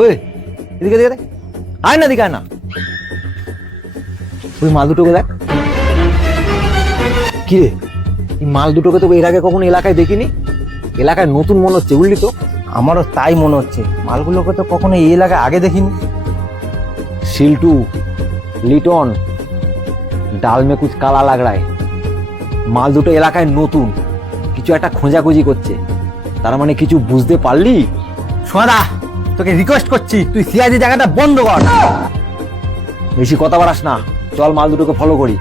ওই এদিকে দেখ, আয় না দিকে, আয় না। ওই মাল দুটোকে দেখ। কি রে, এই মাল দুটোকে তো এর আগে কখনো এলাকায় দেখিনি। এলাকায় নতুন মনে হচ্ছে, বুঝলি তো? আমারও তাই মনে হচ্ছে, মালগুলোকে তো কখনো এই এলাকায় আগে দেখিনি। সিল্টু, লিটন, ডাল মে কুছ কালা লাগ রা হ্যায়। মাল দুটো এলাকায় নতুন, কিছু একটা খোঁজাখুঁজি করছে। তার মানে কিছু বুঝতে পারলি? সোনাদা, তোকে রিকোয়েস্ট করছি, তুই সিআইডি জায়গাটা বন্ধ কর। বেশি কথা বাড়াস না, চল মাল দুটোকে ফলো করি।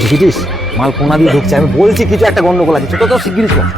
দেখেছিস মাল কোনা দিয়ে ঢুকছে, আমি বলছি কিছু একটা গন্ডগোল আছে, ছোট তো শিগগিরই চল।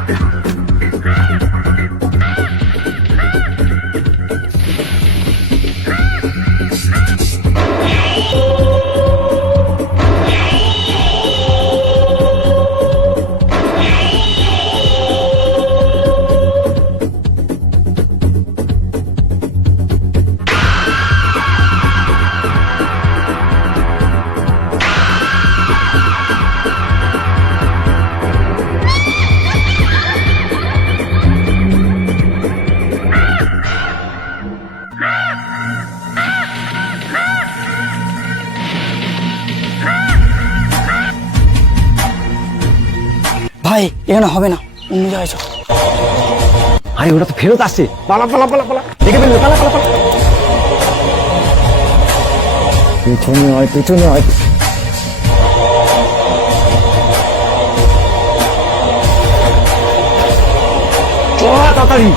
ভাই এখানে হবে না, অন্য জায়গায় চল। আরে ওটা তো ফেরত আসছে, পালা পালা পালা পালা, দেখে ফেলবে, পালা পালা পালা। পেছনে হয়, পেছনে হয়। তাড়াতাড়ি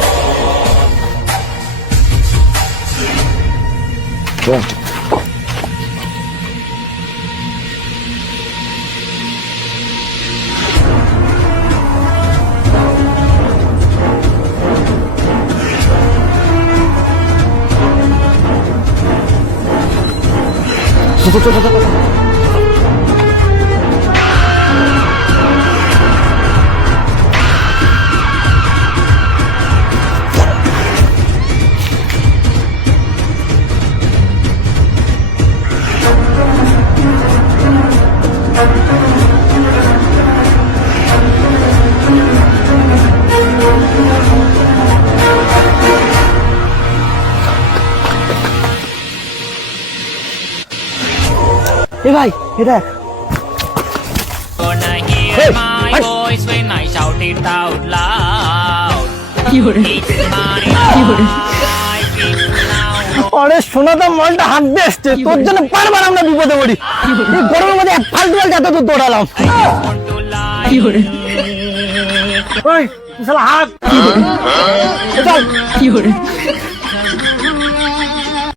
চল। এ ভাই এ দেখ, Gonna hear my voice when I shout it out loud. It's my life is now. আরে সোনাদা, মালটা হাত দিয়ে আসছে, তোর জন্য বারবার আমরা বিপদে পড়ি। এই গরমের মধ্যে এক ফালতু ফালতু এত দূর দৌড়ালাম। Want to lie. ওই শালা হাত, চল।